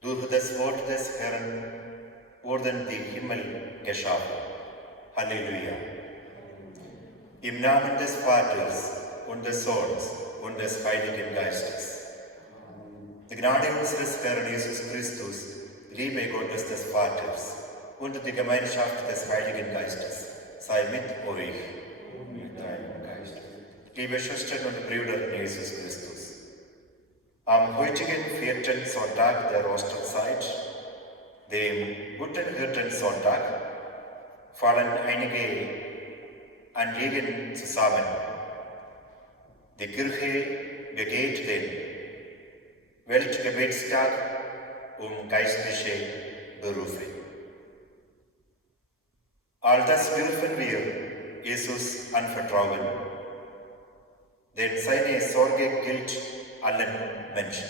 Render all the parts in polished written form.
Durch das Wort des Herrn wurden die Himmel geschaffen. Halleluja. Im Namen des Vaters und des Sohnes und des Heiligen Geistes. Die Gnade unseres Herrn Jesus Christus, Liebe Gottes des Vaters und die Gemeinschaft des Heiligen Geistes sei mit euch und mit deinem Geist. Liebe Schwestern und Brüder in Jesus Christus, am heutigen 4. Sonntag der Osterzeit, dem Guten Hirten-Sonntag, fallen einige Anliegen zusammen. Die Kirche begeht den Weltgebetstag um geistliche Berufe. All das dürfen wir Jesus anvertrauen, denn seine Sorge gilt allen Menschen.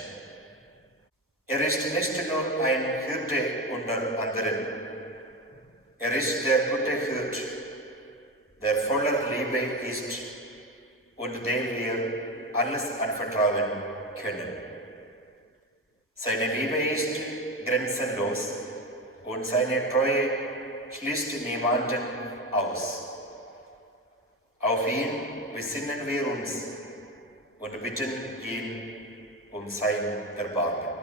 Er ist nicht nur ein Hirte unter anderen, er ist der gute Hirt, der voller Liebe ist und dem wir alles anvertrauen können. Seine Liebe ist grenzenlos und seine Treue schließt niemanden aus. Auf ihn besinnen wir uns und bitten ihn um sein Erbarmen.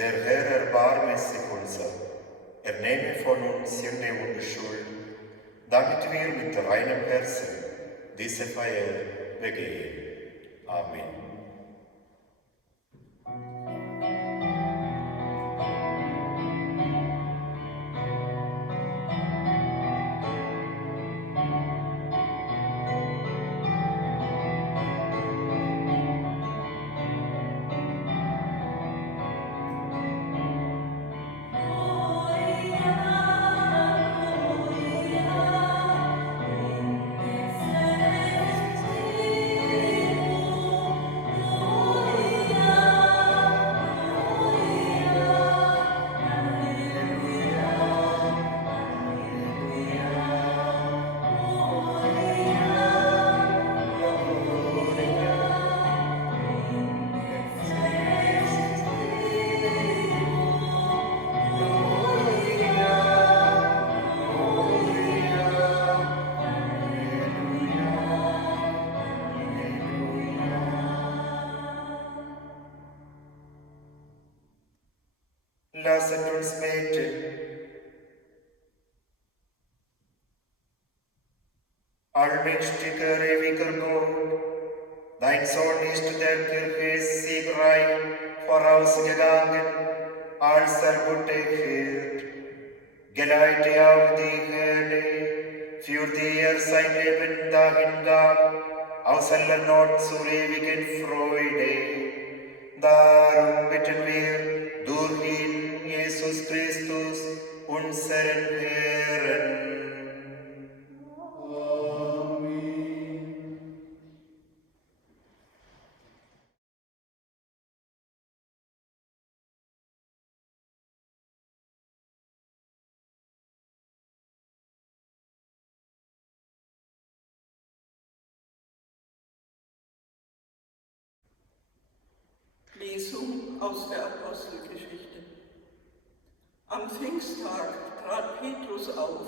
Der Herr erbarme sich unser, er nehme von uns Sünde und Schuld, damit wir mit reinem Herzen diese Feier begehen. Amen. Lasset uns beten. Allmächtiger, ewiger Gott, dein Sohn ist der Kirche siegreich vorausgegangen, als der gute Hirt. Geleite auch die Herde, für die er sein Leben dahin gab, aus aller Not zur ewigen Freude. Darum bitten wir durch ihn, Jesus Christus, unseren Herrn. Amen. Lesung aus der Apostelgeschichte. Am Pfingsttag trat Petrus auf,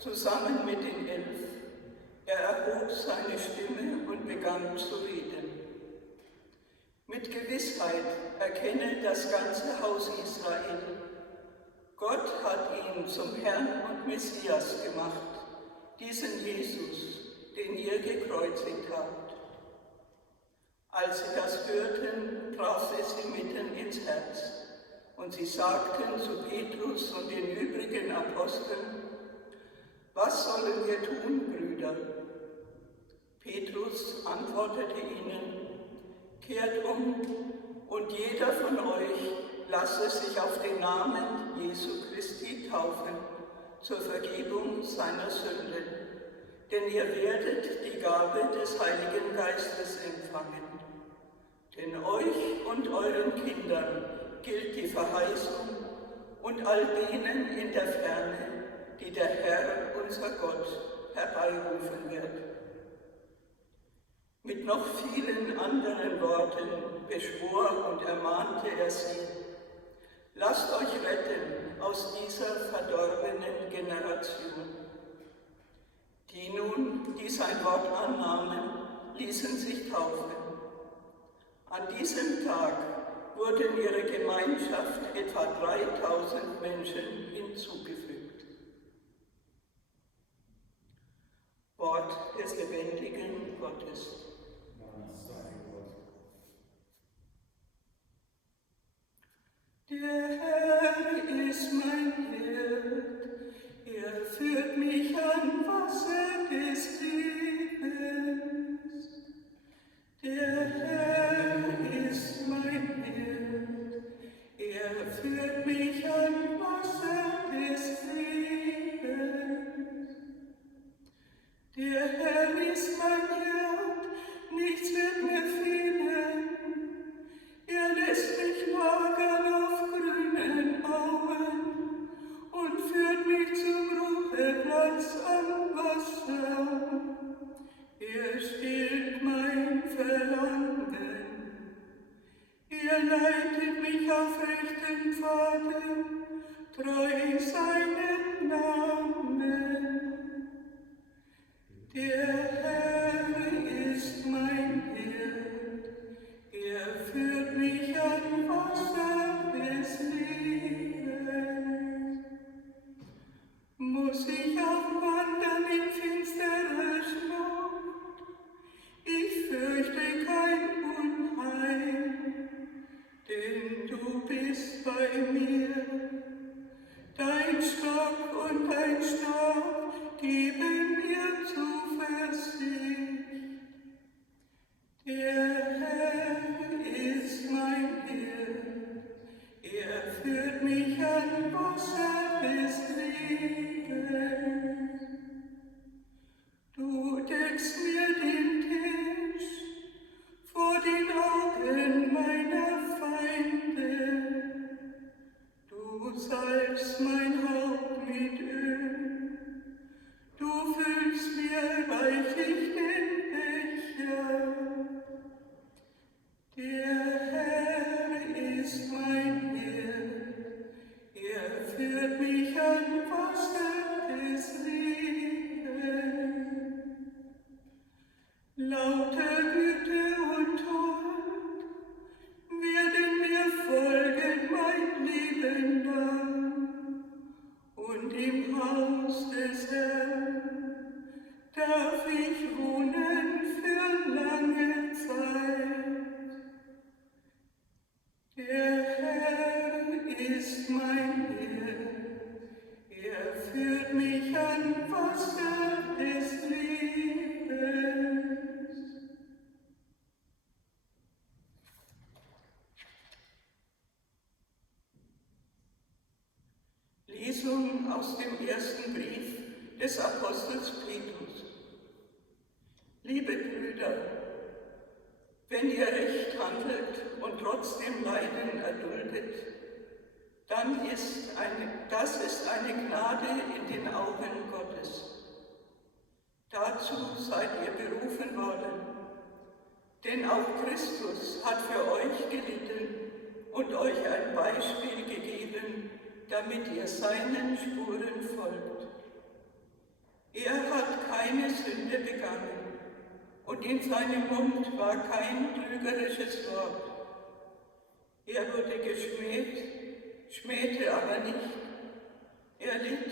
zusammen mit den 11. Er erhob seine Stimme und begann zu reden. Mit Gewissheit erkenne das ganze Haus Israel: Gott hat ihn zum Herrn und Messias gemacht, diesen Jesus, den ihr gekreuzigt habt. Als sie das hörten, traf es sie mitten ins Herz, und sie sagten zu Petrus und den übrigen Aposteln: Was sollen wir tun, Brüder? Petrus antwortete ihnen: Kehrt um, und jeder von euch lasse sich auf den Namen Jesu Christi taufen, zur Vergebung seiner Sünden, denn ihr werdet die Gabe des Heiligen Geistes empfangen. Denn euch und euren Kindern gilt die Verheißung und all denen in der Ferne, die der Herr, unser Gott, herbeirufen wird. Mit noch vielen anderen Worten beschwor und ermahnte er sie: Lasst euch retten aus dieser verdorbenen Generation. Die nun, die sein Wort annahmen, ließen sich taufen. An diesem Tag wurden ihre Gemeinschaft etwa 3000 Menschen hinzugefügt. Wort des lebendigen Gottes. Der Herr ist mein Hirt, er führt mich an Wasser des Lebens. Der Herr ist mein Hirt, er führt mich an Wasser des Lebens. Der Herr ist mein Hirt, nichts wird mir fehlen. Er lässt mich lagern auf grünen Auen und führt mich zum Ruheplatz am Wasser. Er stillt mein Verlangen. Er leitet mich auf rechten Pfaden, treu seinen Namen. Der Herr ist mein Hirt, er führt mich an Wasser des Lebens. Muss ich auch wandern in finsterer Schlucht, ich fürchte kein Unheil, denn du bist bei mir. Dein Stock und dein Stab geben mir Zuversicht. Der Herr ist mein Hirt, er führt mich an Wasser des Lebens. Du deckst mir den Tisch vor den Augen meiner Feinde. Du salbst mein Haupt mit Öl, du füllst mir reichlich den Becher. Der Herr ist mein Hirt, er führt mich an Wasser des Lebens. Lauter Güte und Tod werden mir folgen mein Leben lang, und im Haus des Herrn darf ich wohnen für lange Zeit. Der Herr ist mein Hirt, er führt mich an Wasser des Lebens. Lesung aus dem ersten Brief des Apostels Petrus. Liebe Brüder, wenn ihr recht handelt und trotzdem Leiden erduldet, dann ist das eine Gnade in den Augen Gottes. Dazu seid ihr berufen worden, denn auch Christus hat für euch gelitten und euch ein Beispiel gegeben, damit ihr seinen Spuren folgt. Er hat keine Sünde begangen und in seinem Mund war kein trügerisches Wort. Er wurde geschmäht, schmähte aber nicht. Er litt,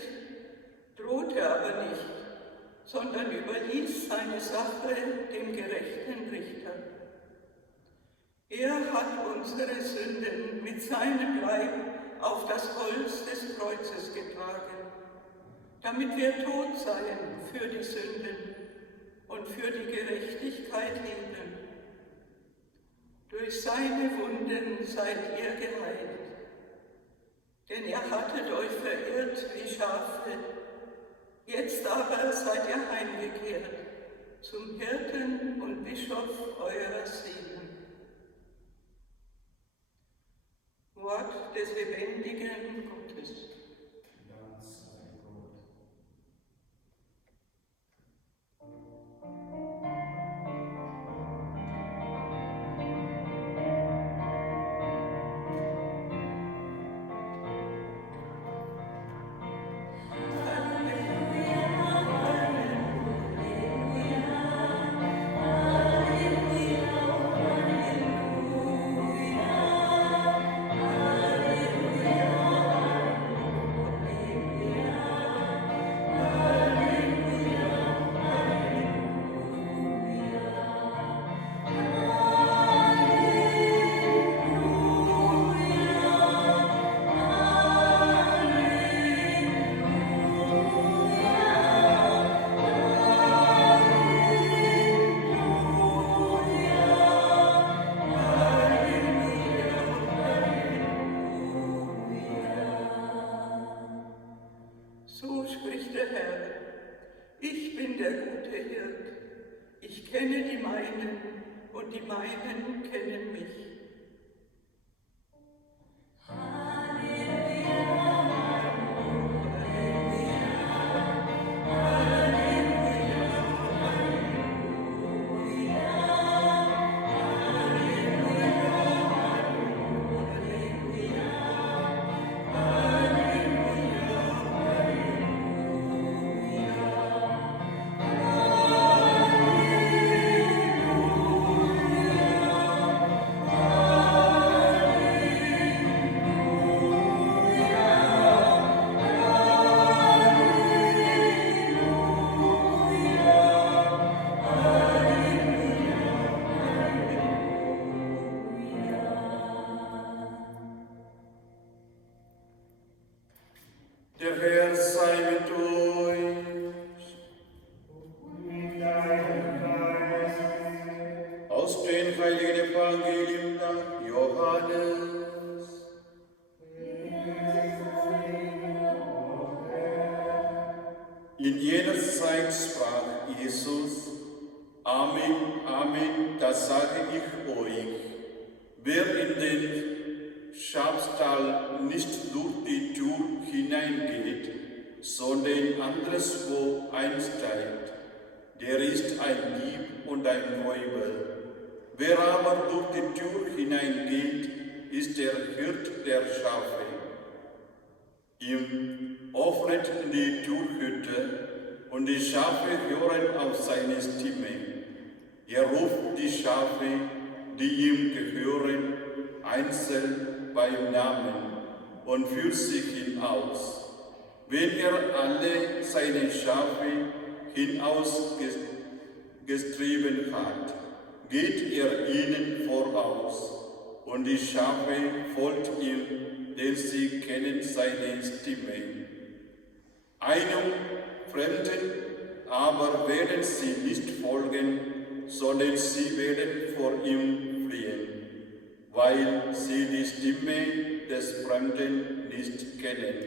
drohte aber nicht, sondern überließ seine Sache dem gerechten Richter. Er hat unsere Sünden mit seinem Leib auf das Holz des Kreuzes getragen, damit wir tot seien für die Sünden und für die Gerechtigkeit leben. Durch seine Wunden seid ihr geheilt, denn ihr hattet euch verirrt wie Schafe, jetzt aber seid ihr heimgekehrt zum Hirten und Bischof eurer Seelen. Wort des lebendigen Gottes. Dank sei Gott. So spricht der Herr, ich bin der gute Hirt, ich kenne die meinen und die meinen kennen mich. Der Herr sei mit euch. Mit deinem Geist. Aus dem Heiligen Evangelium nach Johannes. In jener Zeit sprach Jesus: Amen, Amen, das sage ich euch. Wer in den Schafstall nicht durch die Tür hineingeht, sondern anderswo einsteigt, der ist ein Dieb und ein Räuber. Wer aber durch die Tür hineingeht, ist der Hirt der Schafe. Ihm öffnet die Türhütte, und die Schafe hören auf seine Stimme. Er ruft die Schafe, die ihm gehören, einzeln beim Namen und führt sie hinaus. Wenn er alle seine Schafe hinausgetrieben hat, geht er ihnen voraus, und die Schafe folgt ihm, denn sie kennen seine Stimme. Einem Fremden aber werden sie nicht folgen, sondern sie werden vor ihm fliehen, weil sie die Stimme des Fremden nicht kennen.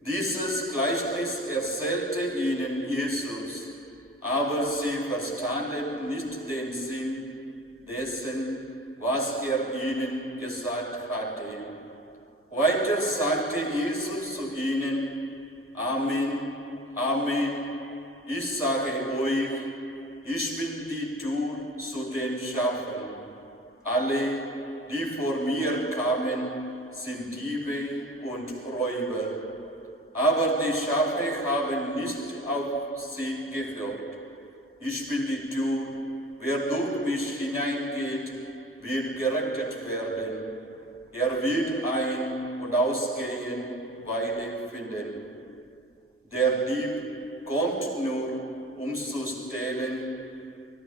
Dieses Gleichnis erzählte ihnen Jesus, aber sie verstanden nicht den Sinn dessen, was er ihnen gesagt hatte. Weiter sagte Jesus zu ihnen: Amen, Amen, ich sage euch, ich bin die Tür zu den Schafen. Alle, die vor mir kamen, sind Diebe und Räuber, aber die Schafe haben nicht auf sie gehört. Ich bin die Tür, wer durch mich hineingeht, wird gerettet werden. Er wird ein- und ausgehen, Weide finden. Der Dieb kommt nur, um zu stehlen,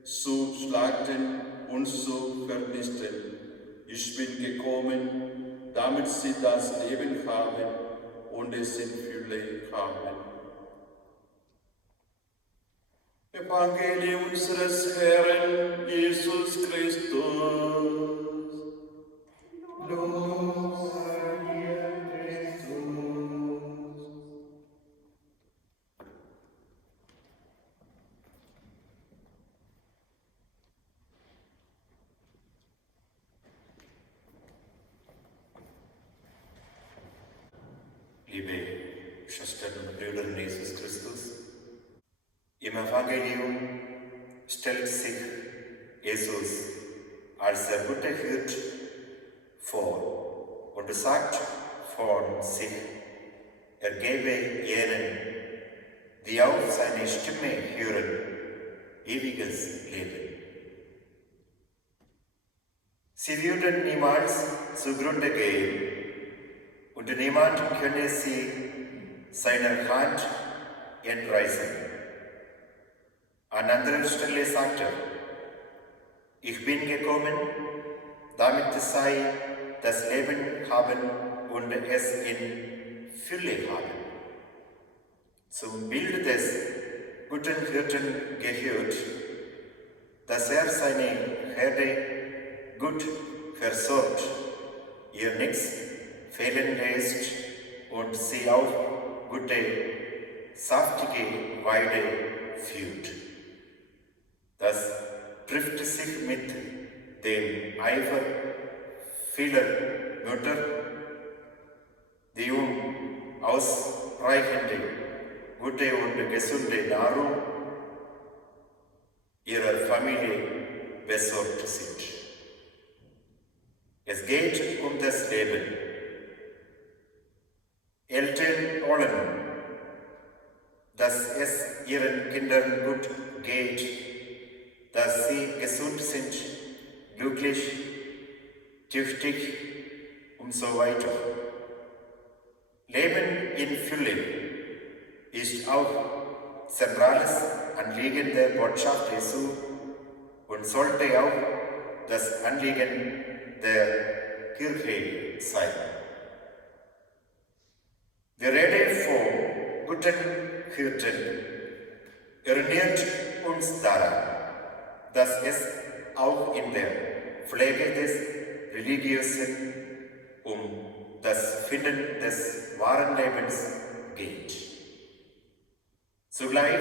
zu schlachten und zu vernichten. Ich bin gekommen, damit sie das Leben haben und es in Fülle haben. Evangelium unseres Herrn Jesus Christus. Lob sei dir, Christus. Liebe Schwestern und Brüder in Jesus Christus, im Evangelium stellt sich Jesus als der gute Hirt vor und sagt von sich, er gebe jenen, die auf seine Stimme hören, ewiges Leben. Sie würden niemals zugrunde gehen und niemand könne sie seiner Hand entreißen. An anderer Stelle sagt er, ich bin gekommen, damit sei das Leben haben und es in Fülle haben. Zum Bild des guten Hirten gehört, dass er seine Herde gut versorgt, ihr nichts fehlen lässt und sie auf gute, saftige Weide führt. Das trifft sich mit dem Eifer vieler Mütter, die um ausreichende, gute und gesunde Nahrung ihrer Familie besorgt sind. Es geht um das Leben. Eltern wollen, dass es ihren Kindern gut geht, dass sie gesund sind, glücklich, tüchtig und so weiter. Leben in Fülle ist auch zentrales Anliegen der Botschaft Jesu und sollte auch das Anliegen der Kirche sein. Die Rede vom guten Hirten erinnert uns daran, dass es auch in der Pflege des Religiösen um das Finden des wahren Lebens geht. Zugleich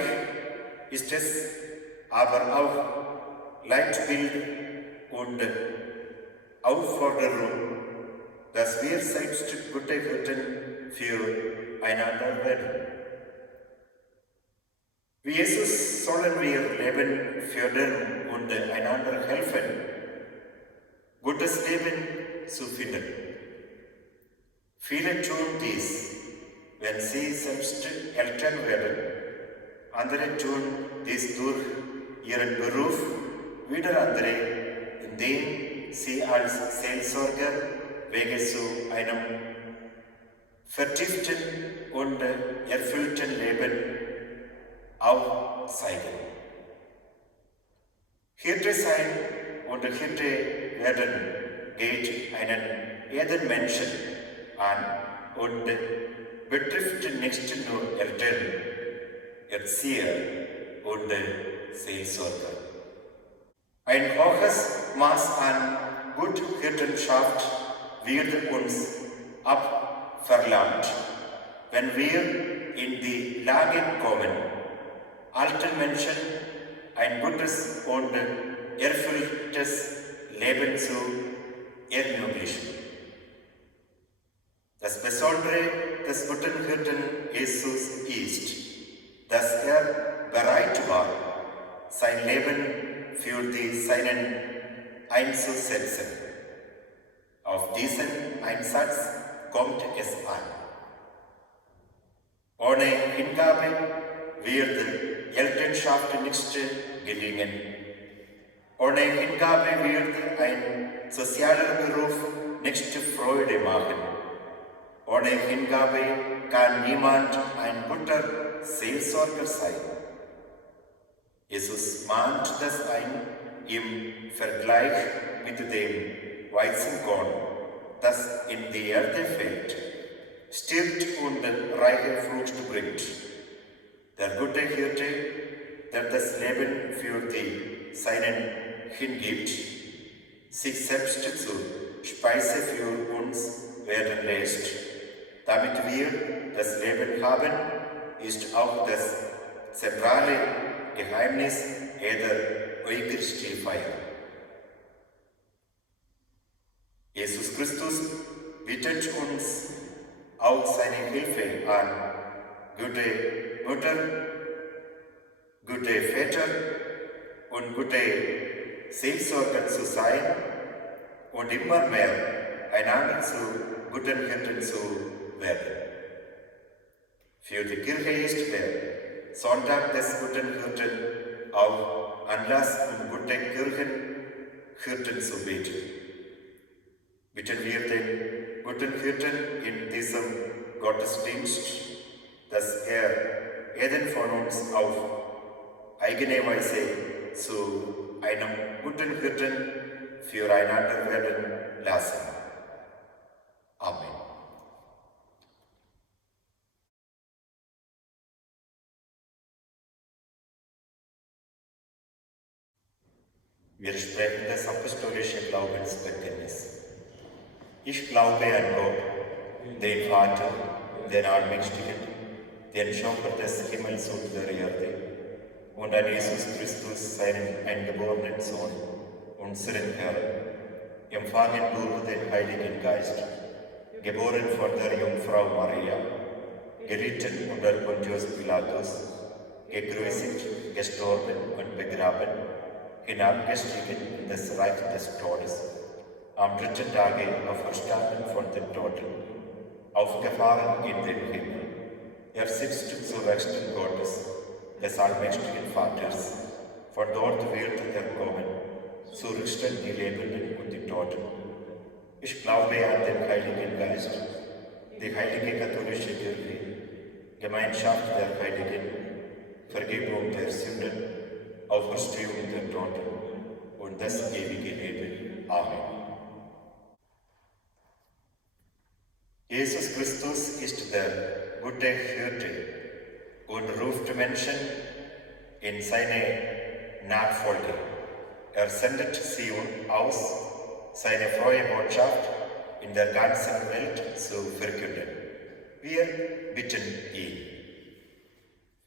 ist es aber auch Leitbild und Aufforderung, dass wir selbst gute Hirten füreinander werden. Wie Jesus sollen wir Leben fördern und einander helfen, gutes Leben zu finden. Viele tun dies, wenn sie selbst Eltern werden. Andere tun dies durch ihren Beruf, wieder andere, indem sie als Seelsorger Wege zu einem vertieften und erfüllten Leben aufzeigen. Hirte sein und Hirte werden geht einen jeden Menschen an und betrifft nicht nur Eltern, Erzieher und Seelsorger. Ein hohes Maß an Guthirtenschaft wird uns abverlangt, wenn wir in die Lage kommen, alten Menschen ein gutes und erfülltes Leben zu ermöglichen. Das Besondere des guten Hirten Jesus ist, dass er bereit war, sein Leben für die Seinen einzusetzen. Auf diesen Einsatz kommt es an. Ohne Hingabe wird Elternschaft nicht gelingen. Ohne Hingabe wird ein sozialer Beruf nicht Freude machen. Ohne Hingabe kann niemand ein guter Seelsorger sein. Jesus mahnt das ein im Vergleich mit dem Weizenkorn, das in die Erde fällt, stirbt und reiche Frucht bringt. Der gute Hirte, der das Leben für die Seinen hingibt, sich selbst zur Speise für uns werden lässt. Damit wir das Leben haben, ist auch das zentrale Geheimnis jeder Eucharistiefeier. Jesus Christus bittet uns auch seine Hilfe an, gute Mutter, gute Väter und gute Seelsorger zu sein und immer mehr einander zu guten Hirten zu werden. Für die Kirche ist der Sonntag des guten Hirten auch Anlass, um gute Kirchenhirten zu beten. Bitten wir den guten Hirten in diesem Gottesdienst, dass er jeden von uns auf eigene Weise zu einem guten Hirten füreinander werden lassen. Amen. Wir sprechen das apostolische Glaubensbekenntnis. Ich glaube an Gott, den Vater, den Allmächtigen, den Schöpfer des Himmels und der Erde, und an Jesus Christus, seinen eingeborenen Sohn, unseren Herrn, empfangen durch den Heiligen Geist, geboren von der Jungfrau Maria, gelitten unter Pontius Pilatus, gekreuzigt, gestorben und begraben, hinabgestiegen in das Reich des Todes, am dritten Tage auferstanden von den Toten, aufgefahren in den Himmel. Er sitzt zur Rechten Gottes, des allmächtigen Vaters. Von dort wird er kommen, zu richten die Lebenden und die Toten. Ich glaube an den Heiligen Geist, die heilige katholische Kirche, Gemeinschaft der Heiligen, Vergebung der Sünden, Auferstehung der Toten und das ewige Leben. Amen. Jesus Christus ist der gute Hirte und ruft Menschen in seine Nachfolge. Er sendet sie aus, seine frohe Botschaft in der ganzen Welt zu verkünden. Wir bitten ihn.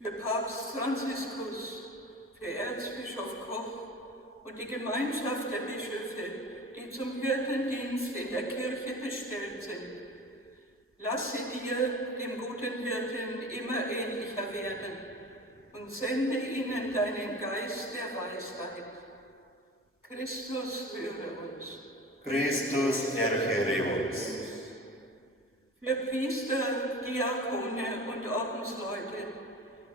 Für Papst Franziskus, für Erzbischof Koch und die Gemeinschaft der Bischöfe, die zum Hirtendienst in der Kirche bestellt sind, lasse dir, dem guten Hirten, immer ähnlicher werden und sende ihnen deinen Geist der Weisheit. Christus, höre uns. Christus, erhöre uns. Für Priester, Diakone und Ordensleute,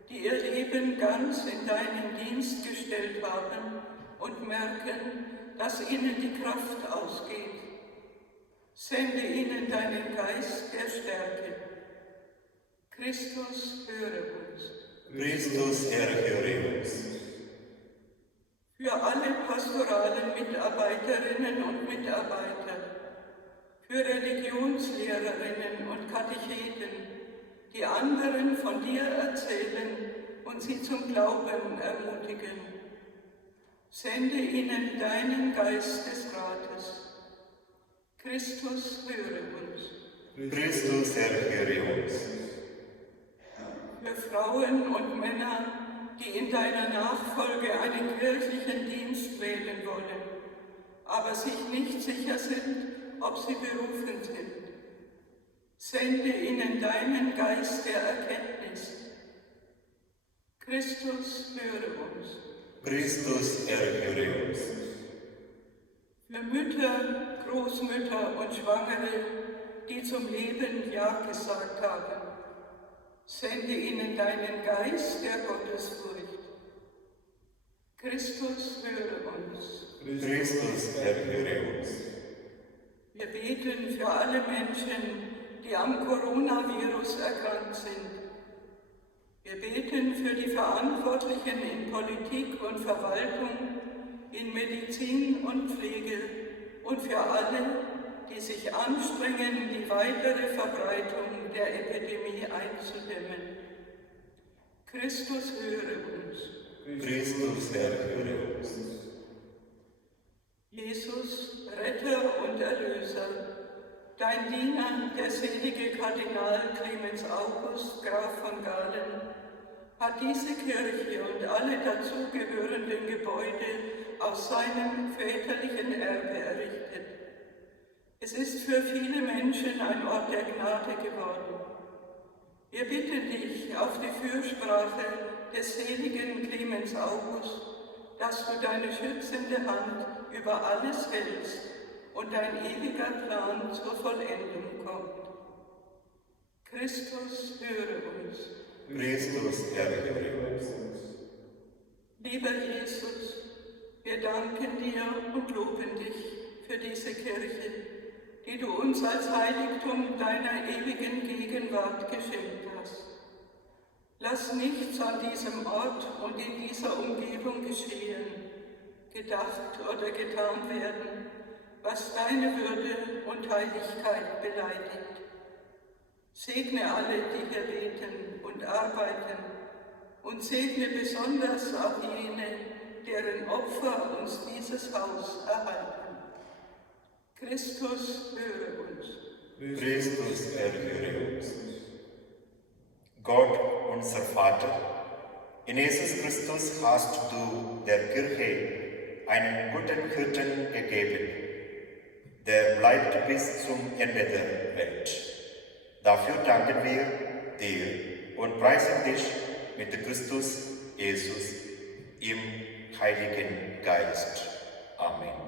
die ihr Leben ganz in deinen Dienst gestellt haben und merken, dass ihnen die Kraft ausgeht. Sende ihnen deinen Geist der Stärke. Christus, höre uns. Christus, erhöre uns. Für alle pastoralen Mitarbeiterinnen und Mitarbeiter, für Religionslehrerinnen und Katecheten, die anderen von dir erzählen und sie zum Glauben ermutigen. Sende ihnen deinen Geist des Rates. Christus, höre uns. Christus, erhöre uns. Für Frauen und Männer, die in deiner Nachfolge einen kirchlichen Dienst wählen wollen, aber sich nicht sicher sind, ob sie berufen sind. Sende ihnen deinen Geist der Erkenntnis. Christus, höre uns. Christus, erhöre uns. Für Mütter, Großmütter und Schwangere, die zum Leben Ja gesagt haben. Sende ihnen deinen Geist der Gottesfurcht. Christus, höre uns. Christus, erhöre uns. Wir beten für alle Menschen, die am Coronavirus erkrankt sind. Wir beten für die Verantwortlichen in Politik und Verwaltung, in Medizin und Pflege und für alle, die sich anstrengen, die weitere Verbreitung der Epidemie einzudämmen. Christus, höre uns. Christus, erhöre uns. Jesus, Retter und Erlöser, dein Diener, der selige Kardinal Clemens August, Graf von Galen, hat diese Kirche und alle dazugehörenden Gebäude aus seinem väterlichen Erbe errichtet. Es ist für viele Menschen ein Ort der Gnade geworden. Wir bitten dich auf die Fürsprache des seligen Clemens August, dass du deine schützende Hand über alles hältst und dein ewiger Plan zur Vollendung kommt. Christus, höre uns. Christus, erhöre uns. Lieber Jesus, wir danken dir und loben dich für diese Kirche, die du uns als Heiligtum deiner ewigen Gegenwart geschenkt hast. Lass nichts an diesem Ort und in dieser Umgebung geschehen, gedacht oder getan werden, was deine Würde und Heiligkeit beleidigt. Segne alle, die hier beten und arbeiten, und segne besonders auch jene, deren Opfer uns dieses Haus erhalten. Christus, höre uns. Christus, erhöre uns. Gott, unser Vater, in Jesus Christus hast du der Kirche einen guten Hirten gegeben, der bleibt bis zum Ende der Welt. Dafür danken wir dir und preisen dich mit Christus Jesus im Heiligen Geist. Amen.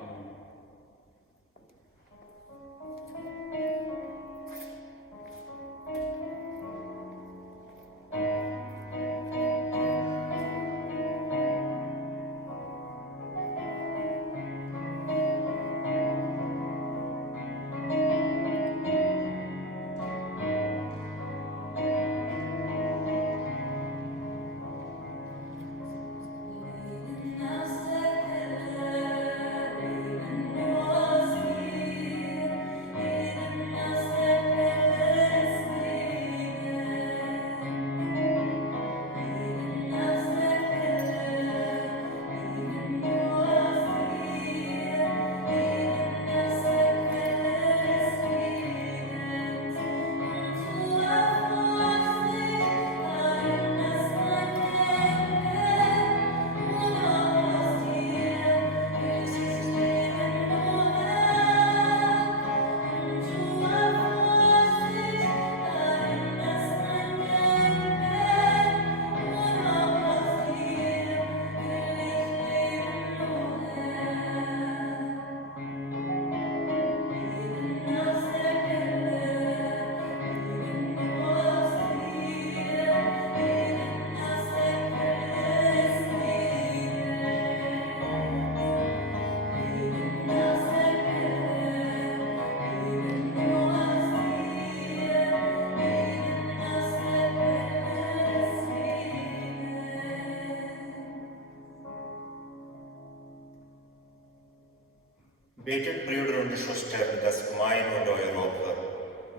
Betet, Brüder und Schwestern, dass mein und euer Opfer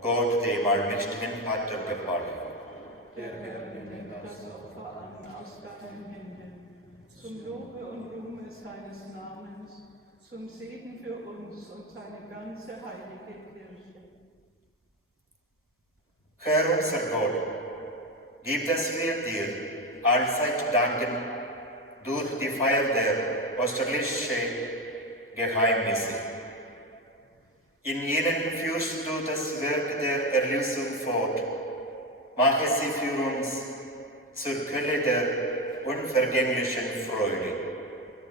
Gott, dem allmächtigen Vater, gefallen. Der Herr nimmt das Opfer an aus deinen Händen, zum Lobe und Ruhme seines Namens, zum Segen für uns und seine ganze heilige Kirche. Herr unser Gott, gib, dass wir dir allzeit danken durch die Feier der Osterlichen Geheimnisse. In jenen führst du das Werk der Erlösung fort. Mache sie für uns zur Quelle der unvergänglichen Freude.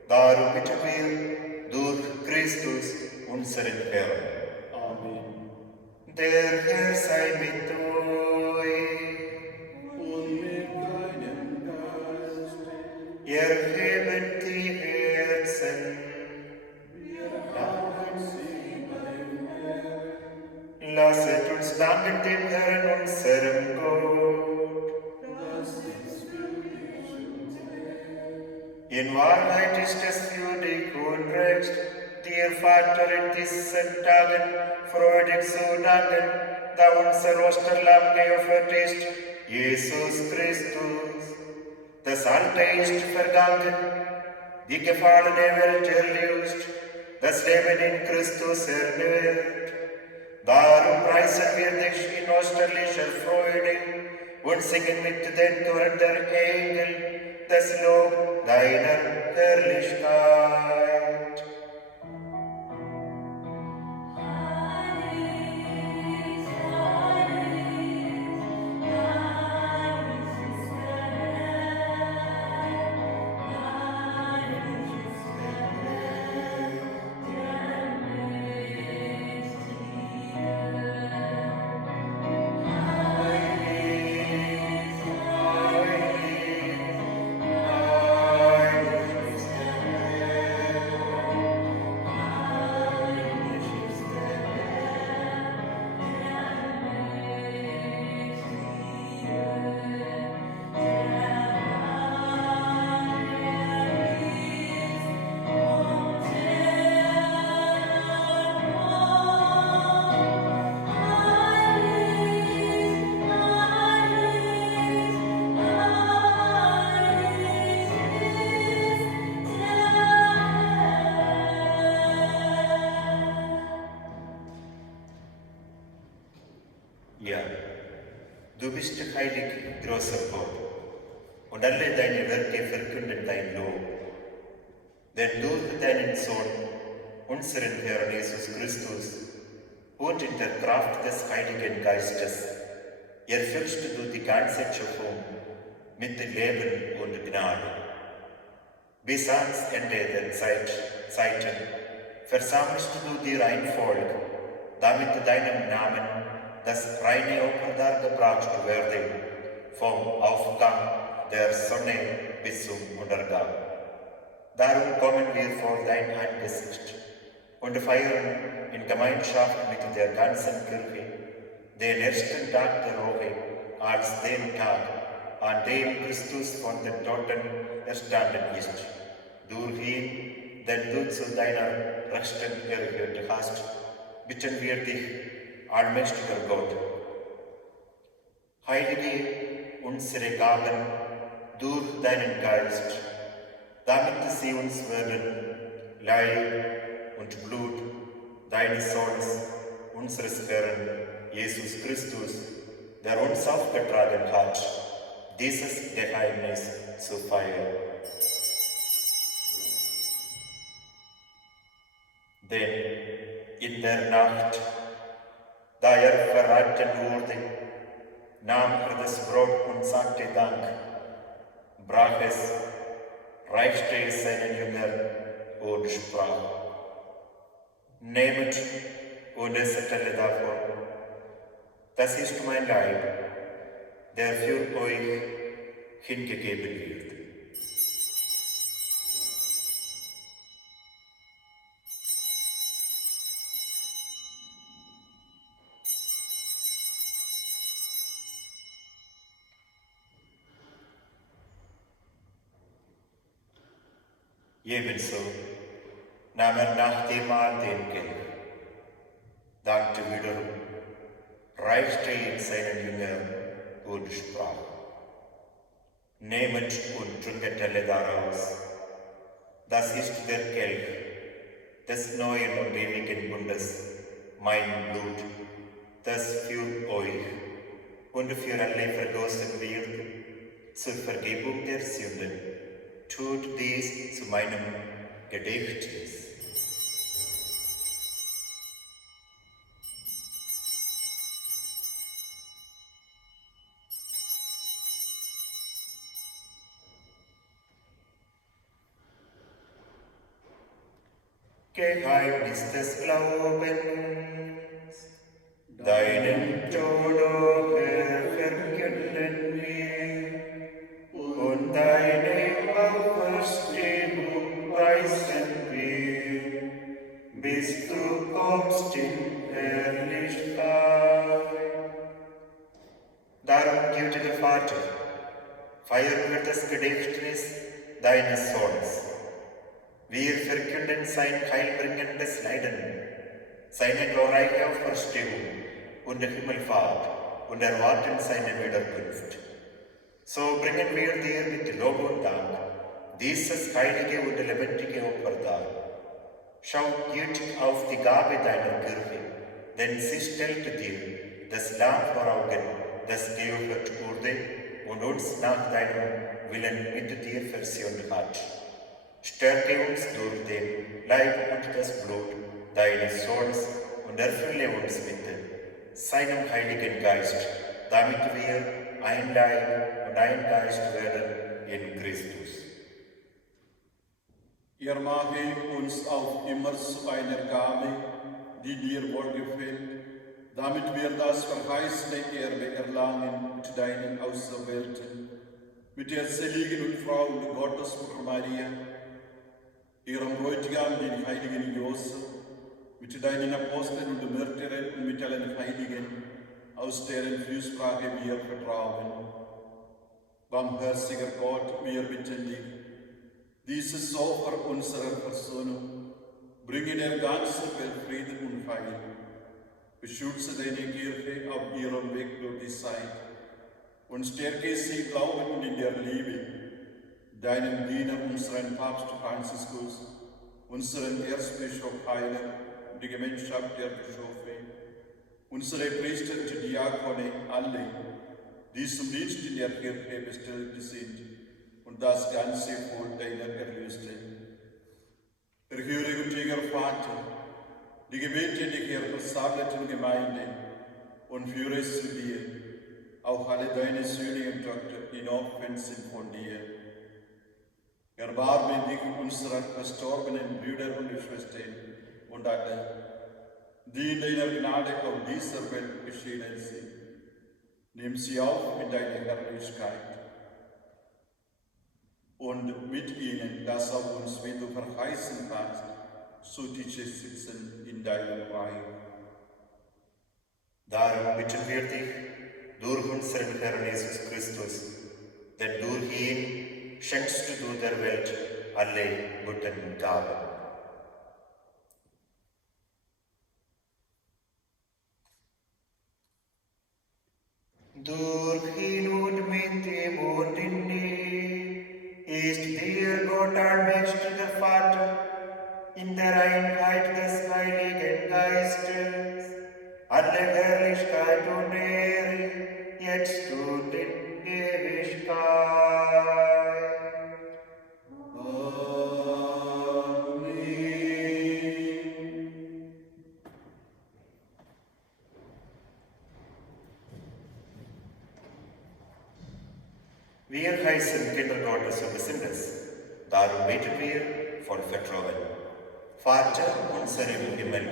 Darum bitten wir durch Christus, unseren Herrn. Amen. Der Herr sei mit euch. Und mit deinem Geiste. Erheben die Herzen. Wir haben sie beim Herrn. Lasset uns danken dem Herrn, unserem Gott. Das ist würdig und recht. In Wahrheit ist es für dich und recht, dir, Vater, in diesen Tagen freudig zu danken, da unser Osterlamm geopfert ist, Jesus Christus. Das Alte ist vergangen, die gefallene Welt erlöst, das Leben in Christus erneuert. Darum preisen wir dich in osterlicher Freude und singen mit den Toren der Engel das Lob deiner Herrlichkeit. Ja, du bist heilig, großer Gott, und alle deine Werke verkünden dein Lob. Denn durch deinen Sohn, unseren Herrn Jesus Christus, und in der Kraft des Heiligen Geistes erfüllst du die ganze Schöpfung mit Leben und Gnade. Bis ans Ende der Zeiten versammelst du dir ein Volk, damit deinem Namen das reine Opfer dargebracht werde, vom Aufgang der Sonne bis zum Untergang. Darum kommen wir vor dein Angesicht und feiern in Gemeinschaft mit der ganzen Kirche den ersten Tag der Woche als den Tag, an dem Christus von den Toten erstanden ist. Durch ihn, den du zu deiner Rechten erhöht hast, bitten wir dich, allmächtiger Gott, heilige unsere Gaben durch deinen Geist, damit sie uns werden Leib und Blut deines Sohnes, unseres Herrn Jesus Christus, der uns aufgetragen hat, dieses Geheimnis zu feiern. Denn in der Nacht, da er verraten wurde, nahm er das Brot und sagte Dank, brach es, reichte es seinen Jüngern und sprach: Nehmet und esset alle davon, das ist mein Leib, der für euch hingegeben wird. Ebenso nahm er nach dem Mahl den Kelch, dankte wiederum, reichte ihn seinen Jüngern und sprach: Nehmet und trinket alle daraus, das ist der Kelch des neuen und ewigen Bundes, mein Blut, das für euch und für alle vergossen wird, zur Vergebung der Sünden. Tut dies zu meinem Gedächtnis. Geheimnis des Glaubens. Deinen Tod, o Herr, verkünden wir, und deine Auferstehung preisen wir, bis du kommst in Herrlichkeit. Darum, gütiger Vater, feiern wir das Gedächtnis deines Sohnes. Wir verkünden sein heilbringendes Leiden, seine glorreiche Auferstehung und Himmelfahrt und erwarten seine Wiederkunft. So bringen wir dir mit Lob und Dank dieses heilige und lebendige Opfer dar. Schau gütig auf die Gabe deiner Kirche, denn sie stellte dir das Lamm vor Augen, das geopfert wurde und uns nach deinem Willen mit dir versöhnt hat. Stärke uns durch den Leib und das Blut deines Sohnes und erfülle uns mit seinem Heiligen Geist, damit wir ein Leib und ein Geist werden in Christus. Er mache uns auch immer zu einer Gabe, die dir wohlgefällt, damit wir das verheißene Erbe erlangen mit deinen Auserwählten, mit der seligen und Frau Gottesmutter Maria, ihrem Bräutigam, den heiligen Josef, mit deinen Aposteln und Märtyrern und mit allen Heiligen, aus deren Fürsprache wir vertrauen. Barmherziger Gott, wir bitten dich, dieses Opfer unserer Versöhnung bringe der ganzen Welt Frieden und Heil. Beschütze deine Kirche auf ihrem Weg durch die Zeit und stärke sie im Glauben und in der Liebe, deinem Diener, unseren Papst Franziskus, unseren Erzbischof Heilige und die Gemeinschaft der Bischöfe, unsere Priester und Diakone, alle, die zum Dienst in der Kirche bestellt sind, und das ganze Volk deiner Erlösten. Erhöre, gütiger Vater, die Gebete der hier versammelten Gemeinde und führe es zu dir, auch alle deine Söhne und Töchter, die noch fern sind von dir. Erbarme dich unserer verstorbenen Brüder und Schwestern und alle, die in deiner Gnade auf dieser Welt geschieden sind. Nimm sie auf in deine Herrlichkeit und mit ihnen lass auch uns, wenn du verheißen hast, zu Tische sitzen in deinem Reich. Darum bitten wir dich durch unseren Herrn Jesus Christus, denn durch ihn schenkst du der Welt alle guten Gaben. Durch ihn und mit ihm und in ihm ist dir Gott allmächtiger Vater in der Einheit des Heiligen Geistes alle Herrlichkeit und Ehre, jetzt und in Ewigkeit. Wir heißen Kinder Gottes und sind es. Darum beten wir voll Vertrauen. Vater unser im Himmel,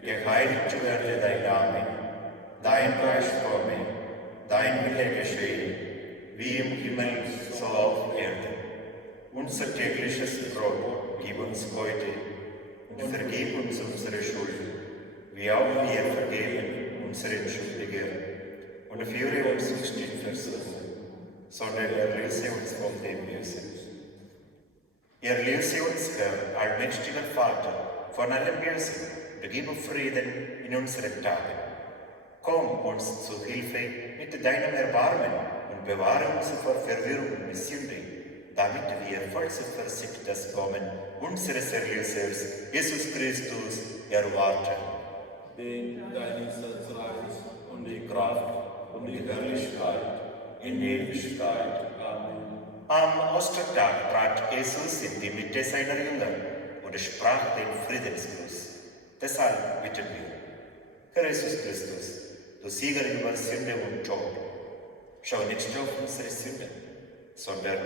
geheiligt werde dein Name, dein Reich komme, dein Wille geschehe, wie im Himmel, so auf Erden. Unser tägliches Brot gib uns heute und vergib uns unsere Schuld, wie auch wir vergeben unseren Schuldigen. Und führe uns nicht in Versuchung, sondern erlöse uns von dem Bösen. Erlöse uns, Herr, allmächtiger Vater, von allem Bösen und gib Frieden in unseren Tagen. Komm uns zu Hilfe mit deinem Erbarmen und bewahre uns vor Verwirrung und Sünde, damit wir voll Zuversicht das Kommen unseres Erlösers, Jesus Christus, erwarten. Denn dein ist das Reich Und die Kraft und die Herrlichkeit in Ewigkeit. Amen. Am Ostertag trat Jesus in die Mitte seiner Jünger und sprach den Friedensgruß. Deshalb bitten wir, Herr Jesus Christus, du Sieger über Sünde und Tod, schau nicht auf unsere Sünden, sondern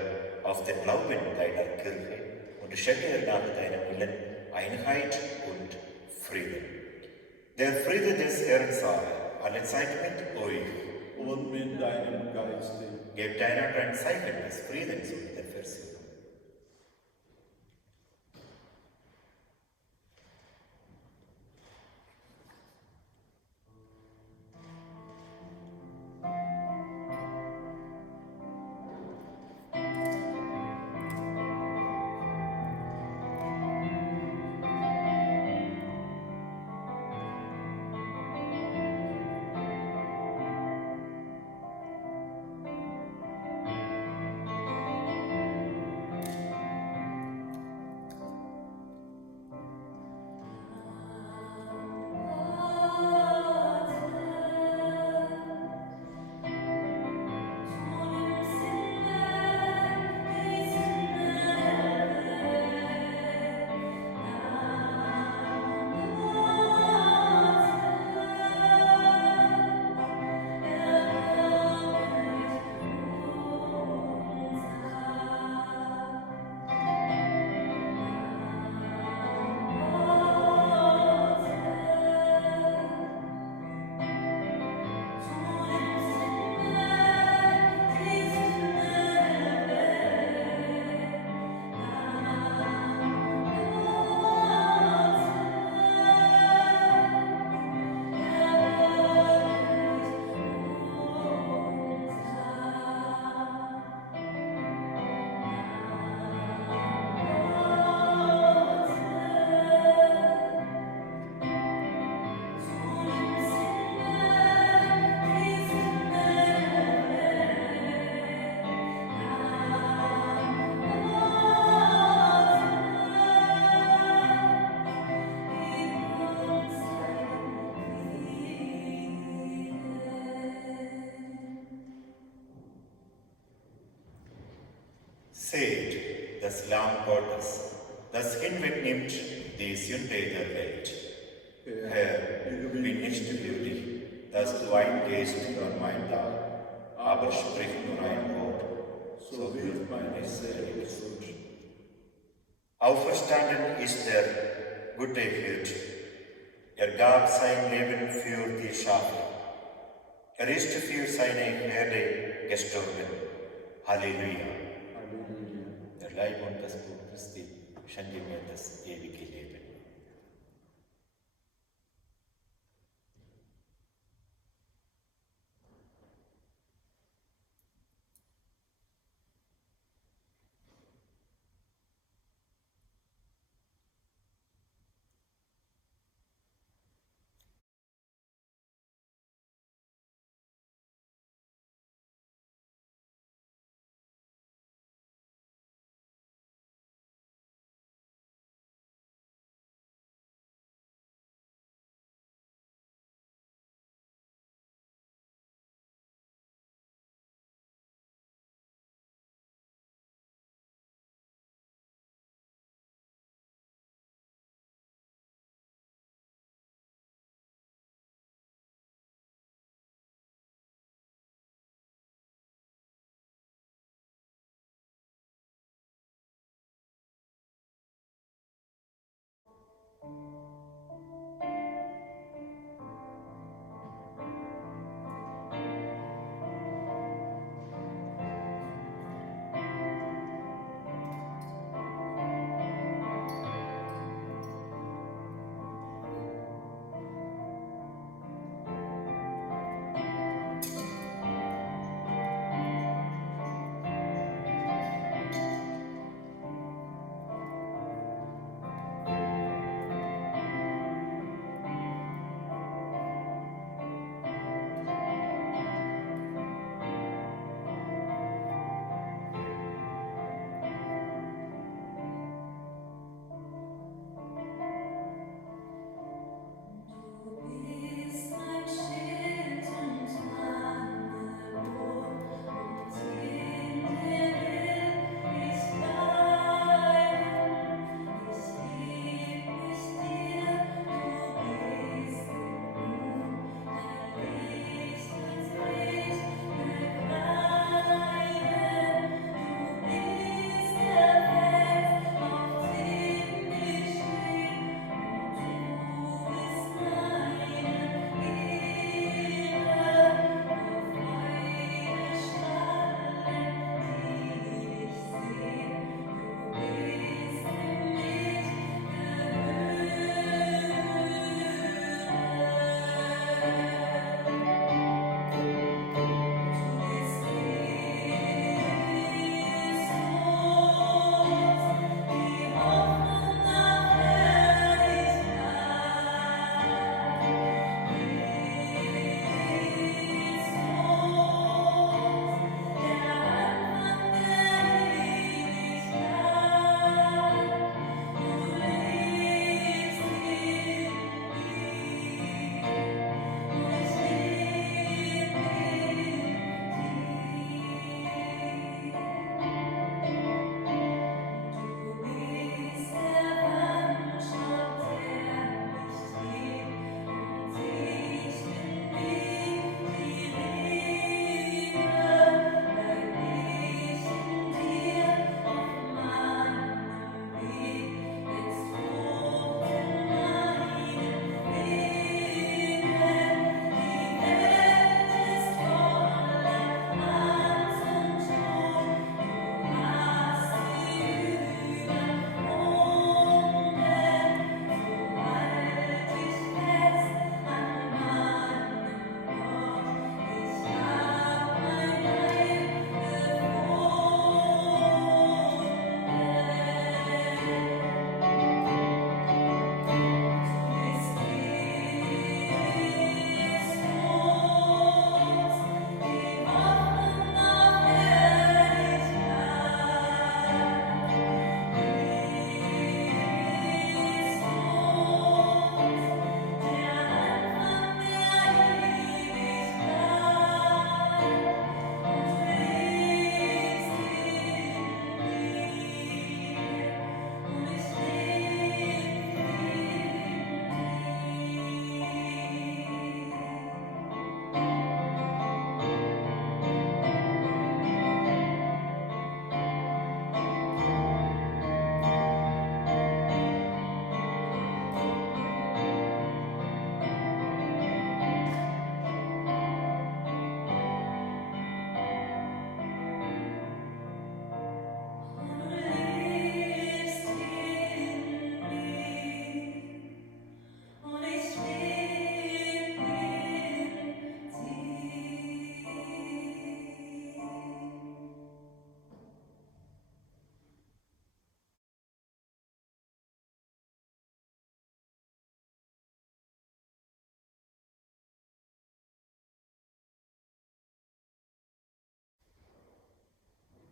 auf den Glauben deiner Kirche und schenke nach deinem Willen Einheit und Frieden. Der Friede des Herrn sei alle Zeit mit euch. Und mit deinem Geiste. Gebt einander ein Zeichen des Friedens und der Versöhnung. Seht, das Lamm Gottes, das hinwegnimmt die Sünde der Welt. Herr, ich bin nicht würdig, dass du eingehst an mein Dach, aber sprich nur ein Wort, so wird meine Seele gesund. Auferstanden ist der gute Hirt. Er gab sein Leben für die Schafe. Er ist für seine Herde gestorben. Halleluja. Der Leib und das Blut Christi schenke mir das ewige Leben.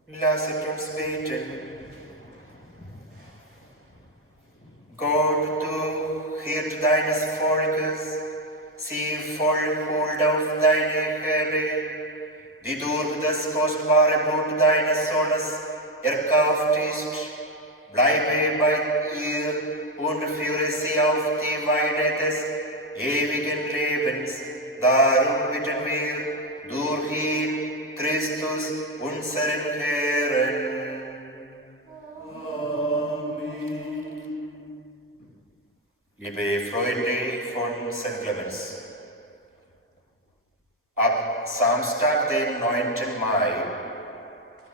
Lasset uns beten. Gott, du Hirt deines Volkes, sieh voll Huld auf deine Herde, die durch das kostbare Blut deines Sohnes erkauft ist. Bleibe bei ihr und führe sie auf die Weide des ewigen Lebens. Darum bitten wir durch ihn, Christus, unseren Herrn. Liebe Freunde von St. Clemens, ab Samstag, dem 9. Mai,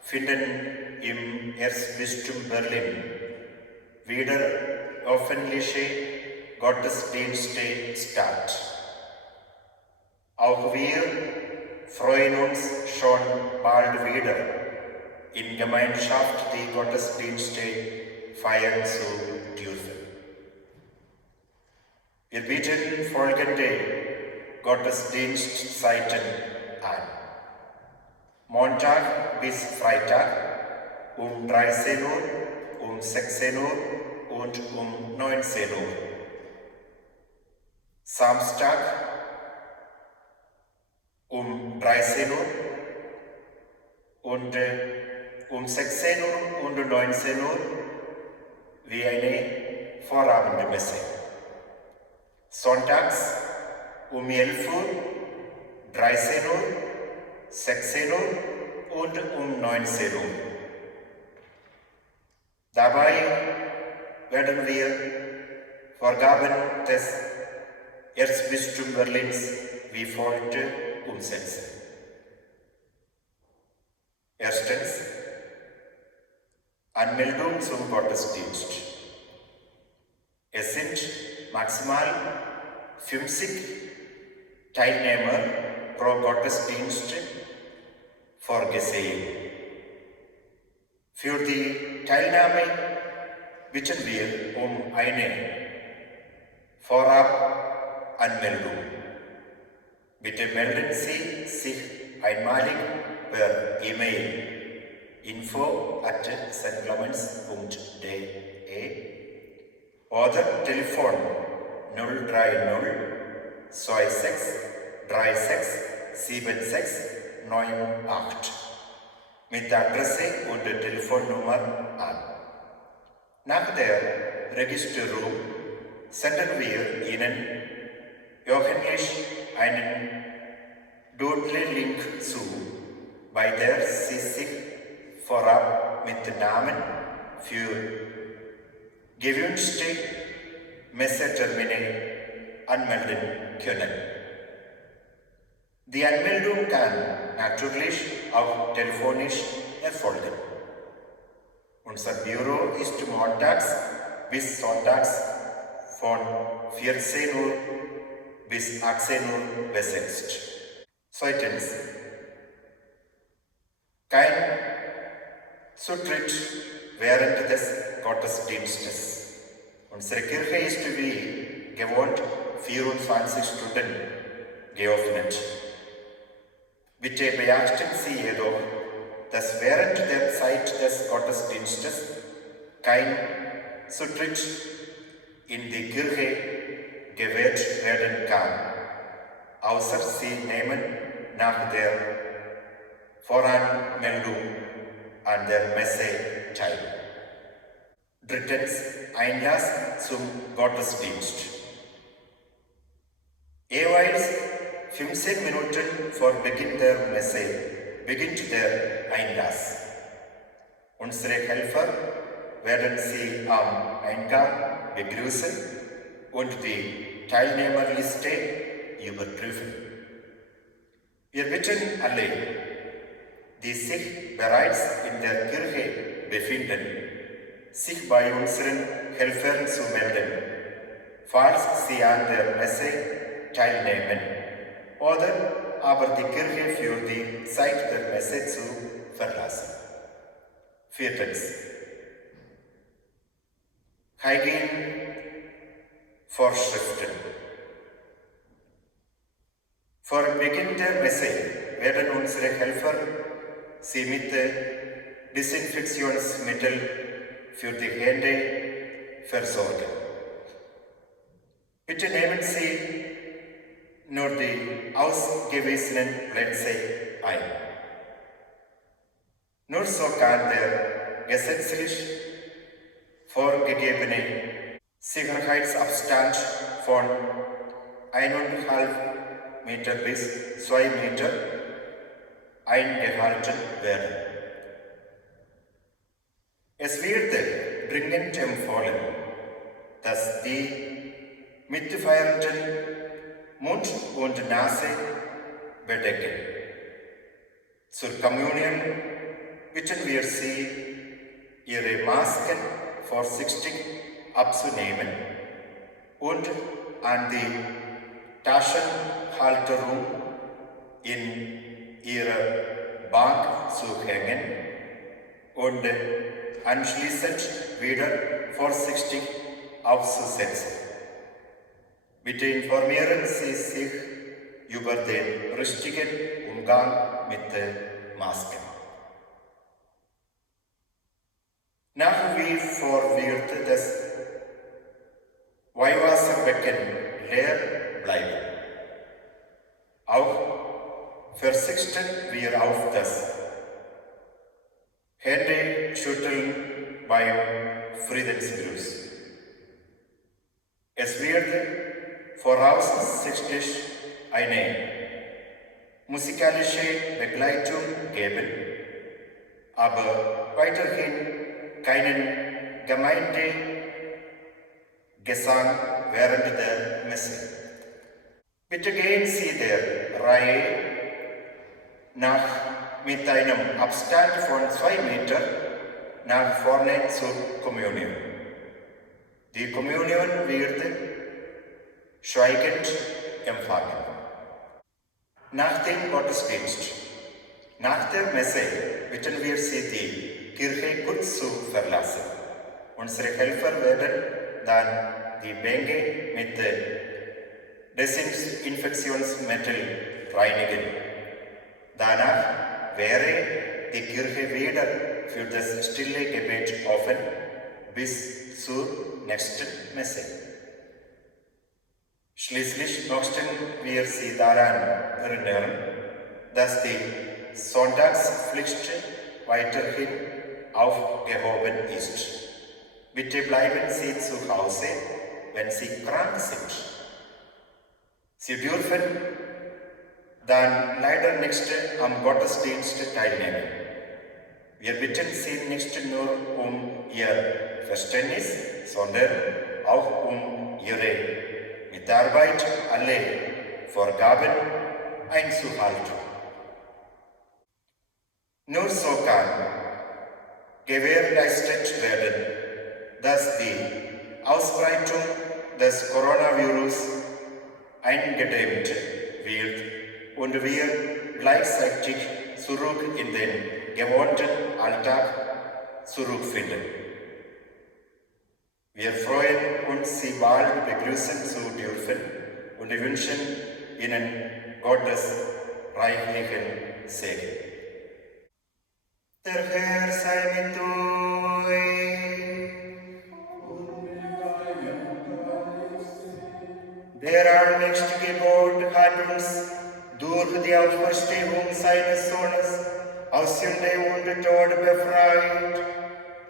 finden im Erzbistum Berlin wieder öffentliche Gottesdienste statt. Auch wir freuen uns schon bald wieder, in Gemeinschaft die Gottesdienste feiern zu dürfen. Wir bieten folgende Gottesdienstzeiten an. Montag bis Freitag um 13 Uhr, um 16 Uhr und um 19 Uhr. Samstag um 13 Uhr und um 16 Uhr und 19 Uhr wie eine Vorabendmesse. Sonntags um 11 Uhr, 13 Uhr, 16 Uhr und um 19 Uhr. Dabei werden wir Vorgaben des Erzbistums Berlins wie folgt umsetzen. Erstens, Anmeldung zum Gottesdienst. Es sind maximal 50 Teilnehmer pro Gottesdienst vorgesehen. Für die Teilnahme bitten wir um eine Vorabanmeldung. Bitte melden Sie sich einmalig per E-Mail info@stclemens.de oder Telefon 030 26 36 76 98 mit Adresse und Telefonnummer an. Nach der Registrierung senden wir Ihnen wöchentlich einen Doodle-Link zu, bei der Sie sich vorab mit Namen für gewünschte Messetermine anmelden können. Die Anmeldung kann natürlich auch telefonisch erfolgen. Unser Büro ist montags bis sonntags von 14 Uhr bis 18 Uhr besetzt. Zweitens, kein Zutritt während des Gottesdienstes. Unsere Kirche ist wie gewohnt 24 Stunden geöffnet. Bitte beachten Sie jedoch, dass während der Zeit des Gottesdienstes kein Zutritt in die Kirche gewährt werden kann, außer Sie nehmen nach der Voranmeldung an der Messe teil. Drittens, Einlass zum Gottesdienst. Jeweils 15 Minuten vor Beginn der Messe beginnt der Einlass. Unsere Helfer werden Sie am Eingang begrüßen und die Teilnehmerliste überprüfen. Wir bitten alle, die sich bereits in der Kirche befinden, sich bei unseren Helfern zu melden, falls sie an der Messe teilnehmen oder aber die Kirche für die Zeit der Messe zu verlassen. Viertens, Hygienevorschriften. Vor Beginn der Messe werden unsere Helfer Sie mit Desinfektionsmittel für die Hände versorgen. Bitte nehmen Sie nur die ausgewiesenen Plätze ein. Nur so kann der gesetzlich vorgegebene Sicherheitsabstand von 1,5 Meter bis 2 Meter eingehalten werden. Es wird dringend empfohlen, dass die Mitfeiernden Mund und Nase bedecken. Zur Kommunion bitten wir Sie, Ihre Masken vorsichtig abzunehmen und an die Taschenhalterung in Ihrer Bank zu hängen und anschließend wieder vorsichtig aufzusetzen. Bitte informieren Sie sich über den richtigen Umgang mit der Maske. Nach wie vor wird das Weihwasserbecken leer bleiben. Auch verzichten wir auf das Händeschütteln beim Friedensgruß. Es wird voraussichtlich eine musikalische Begleitung geben, aber weiterhin keinen Gemeindegesang während der Messe. Bitte gehen Sie der Reihe nach mit einem Abstand von 2 Metern nach vorne zur Kommunion. Die Kommunion wird schweigend empfangen. Nach dem Gottesdienst, nach der Messe, bitten wir Sie, die Kirche kurz zu verlassen. Unsere Helfer werden dann die Bänke mit Desinfektionsmittel reinigen. Danach wäre die Kirche wieder für das stille Gebet offen bis zur nächsten Messe. Schließlich möchten wir Sie daran erinnern, dass die Sonntagspflicht weiterhin aufgehoben ist. Bitte bleiben Sie zu Hause, wenn Sie krank sind. Sie dürfen dann leider nicht am Gottesdienst teilnehmen. Wir bitten Sie nicht nur um Ihr Verständnis, sondern auch um Ihre Mitarbeit, alle Vorgaben einzuhalten. Nur so kann gewährleistet werden, dass die Ausbreitung des Coronavirus eingedämmt wird und wir gleichzeitig zurück in den gewohnten Alltag zurückfinden. Wir freuen uns, Sie bald begrüßen zu dürfen und wünschen Ihnen Gottes reichlichen Segen. Der Herr sei mit euch. Der allmächtige Gott hat uns durch die Auferstehung seines Sohnes aus Sünde und Tod befreit.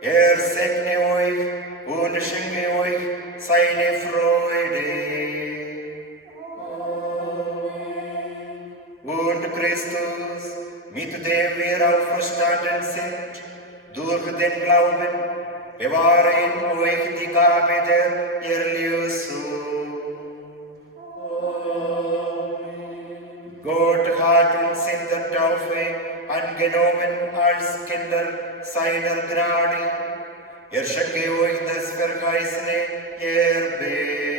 Er segne euch und schenke euch seine Freude. Und Christus, mit dem wir auferstanden sind, durch den Glauben, bewahre in euch die Gabe der Erlösung. Gott hat uns in der Taufe angenommen als Kinder seiner Gnade. Er schenke euch das verheißene Erbe.